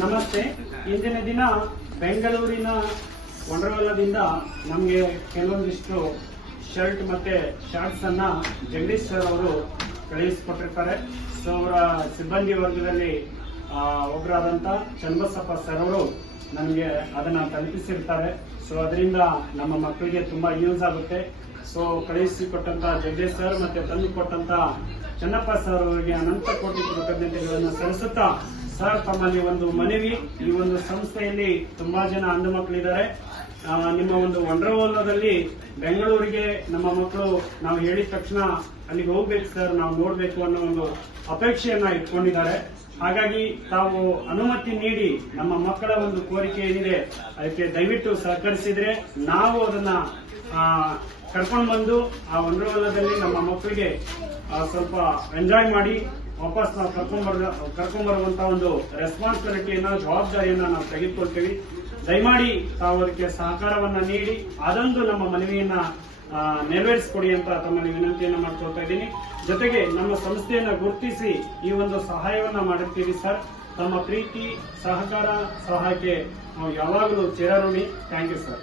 ನಮಸ್ತೆ. ಇಂದಿನ ದಿನ ಬೆಂಗಳೂರಿನ ವಂಡರ್ವಾಲದಿಂದ ನಮಗೆ ಕೆಲವೊಂದಿಷ್ಟು ಶರ್ಟ್ ಮತ್ತೆ ಶಾರ್ಟ್ಸ್ ಅನ್ನ ಜಗದೀಶ್ ಸರ್ ಅವರು ಕಳುಹಿಸಿಕೊಟ್ಟಿರ್ತಾರೆ. ಸೊ ಅವರ ಸಿಬ್ಬಂದಿ ವರ್ಗದಲ್ಲಿ ಒಬ್ಬರಾದಂತ ಚನ್ನಬಸಪ್ಪ ಸರ್ ಅವರು ನಮಗೆ ಅದನ್ನ ತಲುಪಿಸಿರ್ತಾರೆ. ಸೊ ಅದರಿಂದ ನಮ್ಮ ಮಕ್ಕಳಿಗೆ ತುಂಬಾ ಯೂಸ್ ಆಗುತ್ತೆ. ಸೊ ಕಳುಹಿಸಿಕೊಟ್ಟಂತ ಜಗದೀಶ್ ಸರ್ ಮತ್ತೆ ತಂದು ಕೊಟ್ಟಂತ ಚನ್ನಪ್ಪ ಸರ್ ಅವರಿಗೆ ಅನಂತ ಕೋಟಿ ಕೃತಜ್ಞತೆಗಳನ್ನು ಸಲ್ಲಿಸುತ್ತಾ, ಸರ್ ತಮ್ಮಲ್ಲಿ ಒಂದು ಮನವಿ, ಈ ಒಂದು ಸಂಸ್ಥೆಯಲ್ಲಿ ತುಂಬಾ ಜನ ಅಂಧ ಮಕ್ಕಳಿದ್ದಾರೆ. ನಿಮ್ಮ ಒಂದು ವಂಡರ್ವಾಲದಲ್ಲಿ ಬೆಂಗಳೂರಿಗೆ ನಮ್ಮ ಮಕ್ಕಳು ನಾವು ಹೇಳಿದ ತಕ್ಷಣ ಅಲ್ಲಿಗೆ ಹೋಗ್ಬೇಕು ಸರ್, ನಾವು ನೋಡ್ಬೇಕು ಅನ್ನೋ ಒಂದು ಅಪೇಕ್ಷೆಯನ್ನ ಇಟ್ಕೊಂಡಿದ್ದಾರೆ. ಹಾಗಾಗಿ ತಾವು ಅನುಮತಿ ನೀಡಿ ನಮ್ಮ ಮಕ್ಕಳ ಒಂದು ಕೋರಿಕೆ ಏನಿದೆ ಅದಕ್ಕೆ ದಯವಿಟ್ಟು ಸಹಕರಿಸಿದ್ರೆ ನಾವು ಅದನ್ನ ಕರ್ಕೊಂಡು ಬಂದು ಆ ವಂಡರ್ವಾಲದಲ್ಲಿ ನಮ್ಮ ಮಕ್ಕಳಿಗೆ ಸ್ವಲ್ಪ ಎಂಜಾಯ್ ಮಾಡಿ ವಾಪಸ್ ನಾವು ಕರ್ಕೊಂಡ್ಬರುವಂತ ಒಂದು ರೆಸ್ಪಾನ್ಸಿಬಿಲಿಟಿಯನ್ನ, ಜವಾಬ್ದಾರಿಯನ್ನ ನಾವು ತೆಗೆದುಕೊಳ್ತೀವಿ. ದಯಮಾಡಿ ತಾವು ಅದಕ್ಕೆ ಸಹಕಾರವನ್ನ ನೀಡಿ ಅದೊಂದು ನಮ್ಮ ಮನವಿಯನ್ನ ನೆರವೇರಿಸಿಕೊಡಿ ಅಂತ ತಮ್ಮಲ್ಲಿ ವಿನಂತಿಯನ್ನ ಮಾಡ್ಕೊಳ್ತಾ ಇದ್ದೀನಿ. ಜೊತೆಗೆ ನಮ್ಮ ಸಂಸ್ಥೆಯನ್ನ ಗುರುತಿಸಿ ಈ ಒಂದು ಸಹಾಯವನ್ನ ಮಾಡುತ್ತೀರಿ ಸರ್. ತಮ್ಮ ಪ್ರೀತಿ, ಸಹಕಾರ, ಸಹಾಯಕ್ಕೆ ನಾವು ಯಾವಾಗಲೂ ಚಿರಋಣಿ. Thank you sir.